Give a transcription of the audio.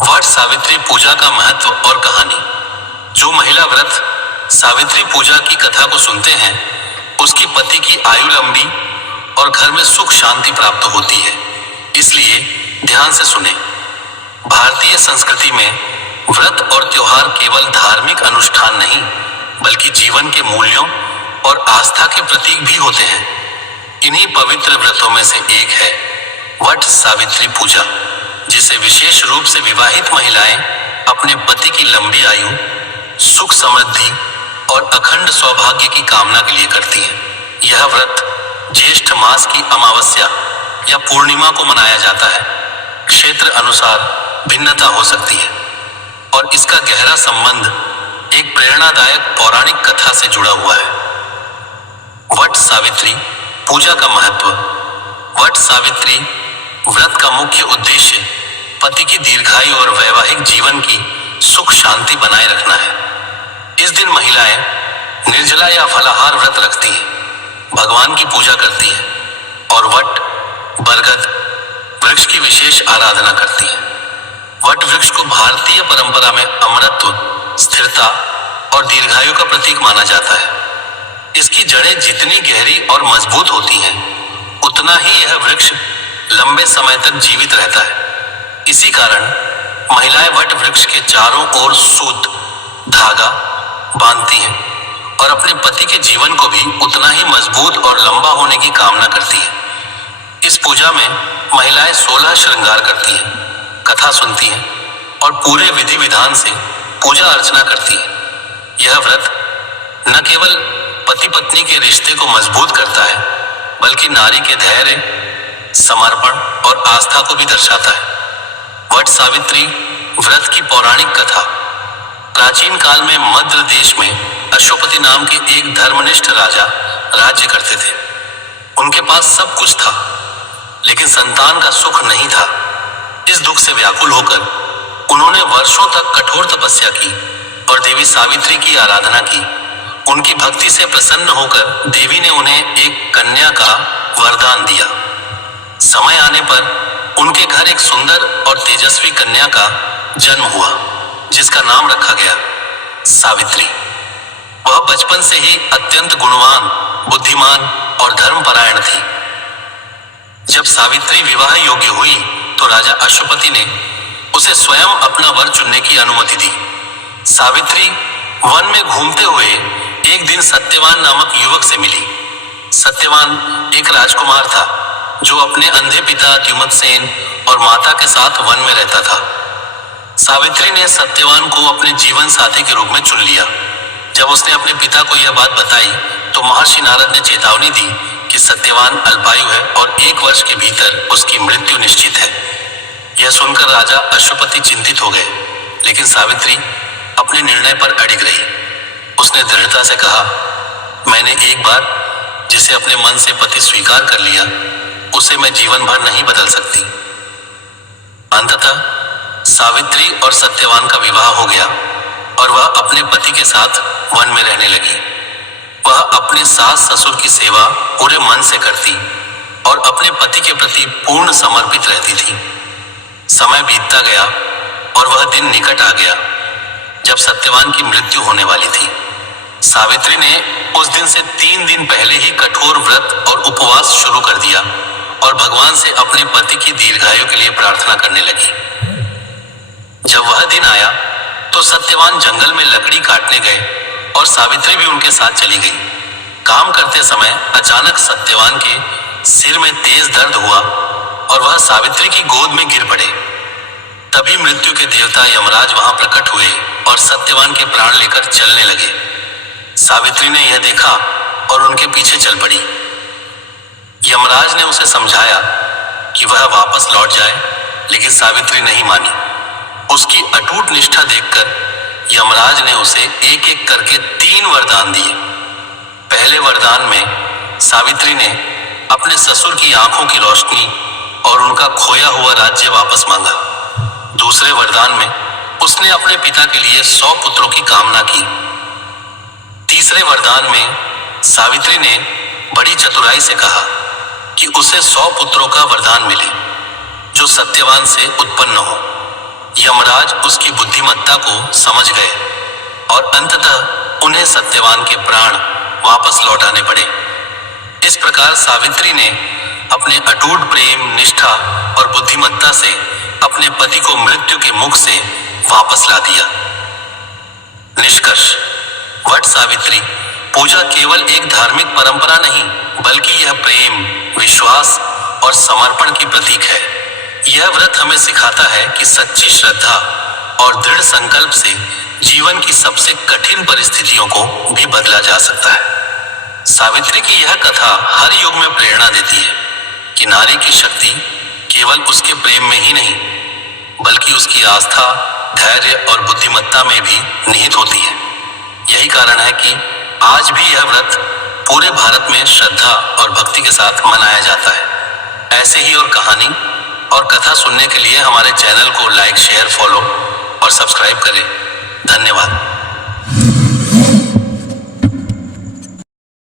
वट सावित्री पूजा का महत्व और कहानी। जो महिला व्रत सावित्री पूजा की कथा को सुनते हैं, उसकी पति की आयु लंबी और घर में सुख शांति प्राप्त होती है। इसलिए ध्यान से सुने। भारतीय संस्कृति में व्रत और त्योहार केवल धार्मिक अनुष्ठान नहीं, बल्कि जीवन के मूल्यों और आस्था के प्रतीक भी होते हैं। इन्हीं पवित्र व्रतों में से एक है वट सावित्री पूजा, जिसे विशेष रूप से विवाहित महिलाएं अपने पति की लंबी आयु, सुख समृद्धि और अखंड सौभाग्य की कामना के लिए करती हैं। यह व्रत ज्येष्ठ मास की अमावस्या या पूर्णिमा को मनाया जाता है। क्षेत्र अनुसार भिन्नता हो सकती है और इसका गहरा संबंध एक प्रेरणादायक पौराणिक कथा से जुड़ा हुआ है। वट सावित्री पूजा का महत्व। वट सावित्री व्रत का मुख्य उद्देश्य पति की दीर्घायु और वैवाहिक जीवन की सुख शांति बनाए रखना है। इस दिन महिलाएं निर्जला या फलाहार व्रत रखती हैं, भगवान की पूजा करती हैं और वट बरगद वृक्ष की विशेष आराधना करती हैं। वट वृक्ष को भारतीय परंपरा में अमरत्व, स्थिरता और दीर्घायु का प्रतीक माना जाता है। इसकी जड़ें जितनी गहरी और मजबूत होती हैं, उतना ही यह वृक्ष लंबे समय तक जीवित रहता है। इसी कारण महिलाएं वट वृक्ष के चारों ओर सूत धागा बांधती हैं और अपने पति के जीवन को भी उतना ही मजबूत और लंबा होने की कामना करती हैं। इस पूजा में महिलाएं 16 श्रृंगार करती हैं, कथा सुनती हैं और पूरे विधि विधान से पूजा अर्चना करती हैं। यह व्रत न केवल पति पत्नी के रिश्ते को मजबूत करता है, बल्कि नारी के धैर्य, समर्पण और आस्था को भी दर्शाता है। वट सावित्री व्रत की पौराणिक कथा। प्राचीन काल में मध्य देश में अश्वपति नाम के एक धर्मनिष्ठ राजा राज्य करते थे। उनके पास सब कुछ था, लेकिन संतान का सुख नहीं था। इस दुख से व्याकुल होकर उन्होंने वर्षों तक कठोर तपस्या की और देवी सावित्री की आराधना की। उनकी भक्ति से प्रसन्न होकर देवी ने उन्हें एक कन्या का वरदान दिया। समय आने पर उनके घर एक सुंदर और तेजस्वी कन्या का जन्म हुआ, जिसका नाम रखा गया सावित्री। वह बचपन से ही अत्यंत गुणवान, बुद्धिमान और धर्मपरायण थी। जब सावित्री विवाह योग्य हुई तो राजा अश्वपति ने उसे स्वयं अपना वर चुनने की अनुमति दी। सावित्री वन में घूमते हुए एक दिन सत्यवान नामक युवक से मिली। सत्यवान एक राजकुमार था जो अपने अंधे पिता द्युमत्सेन और माता के साथ वन में रहता था। सावित्री ने सत्यवान को अपने जीवन साथी के रूप में चुन लिया। जब उसने अपने पिता को यह बात बताई तो महर्षि नारद ने चेतावनी दी कि सत्यवान अल्पायु है और 1 वर्ष के भीतर उसकी मृत्यु निश्चित है। यह सुनकर राजा अश्वपति चिंतित हो गए, लेकिन सावित्री अपने निर्णय पर अड़िग रही। उसने दृढ़ता से कहा, मैंने एक बार जिसे अपने मन से पति स्वीकार कर लिया, उसे मैं जीवन भर नहीं बदल सकती। अंततः सावित्री और सत्यवान का विवाह हो गया और वह अपने पति के साथ वन में रहने लगी। वह अपने सास ससुर की सेवा पूरे मन से करती और अपने पति के प्रति पूर्ण समर्पित रहती थी। समय बीतता गया और वह दिन निकट आ गया जब सत्यवान की मृत्यु होने वाली थी। सावित्री ने उस दिन से 3 दिन पहले ही कठोर व्रत और उपवास शुरू कर दिया और भगवान से अपने पति की दीर्घायु के लिए प्रार्थना करने लगी। जब वह दिन आया तो सत्यवान जंगल में लकड़ी काटने गए और सावित्री भी उनके साथ चली गई। काम करते समय अचानक सत्यवान के सिर में तेज दर्द हुआ और वह सावित्री की गोद में गिर पड़े। तभी मृत्यु के देवता यमराज वहां प्रकट हुए और सत्यवान के प्राण लेकर चलने लगे। सावित्री ने यह देखा और उनके पीछे चल पड़ी। यमराज ने उसे समझाया कि वह वापस लौट जाए, लेकिन सावित्री नहीं मानी। उसकी अटूट निष्ठा देखकर यमराज ने उसे एक एक करके 3 वरदान दिए। पहले वरदान में सावित्री ने अपने ससुर की आंखों की रोशनी और उनका खोया हुआ राज्य वापस मांगा। दूसरे वरदान में उसने अपने पिता के लिए 100 पुत्रों की कामना की। तीसरे वरदान में सावित्री ने बड़ी चतुराई से कहा कि उसे 100 पुत्रों का वरदान मिले जो सत्यवान से उत्पन्न हो। यमराज राज उसकी बुद्धिमत्ता को समझ गए और अंततः उन्हें सत्यवान के प्राण वापस लौटाने पड़े। इस प्रकार सावित्री ने अपने अटूट प्रेम, निष्ठा और बुद्धिमत्ता से अपने पति को मृत्यु के मुख से वापस ला दिया। निष्कर्ष: वट सावित्री पूजा केवल एक धार्मिक परंपरा नहीं, बल्कि यह प्रेम, विश्वास और समर्पण की प्रतीक है। यह व्रत हमें सिखाता है कि सच्ची श्रद्धा और दृढ़ संकल्प से जीवन की सबसे कठिन परिस्थितियों को भी बदला जा सकता है। सावित्री की यह कथा हर युग में प्रेरणा देती है कि नारी की शक्ति केवल उसके प्रेम में ही नहीं, बल्कि उसकी आस्था, धैर्य और बुद्धिमत्ता में भी निहित होती है। यही कारण है कि आज भी यह व्रत पूरे भारत में श्रद्धा और भक्ति के साथ मनाया जाता है। ऐसे ही और कहानी और कथा सुनने के लिए हमारे चैनल को लाइक, शेयर, फॉलो और सब्सक्राइब करें। धन्यवाद।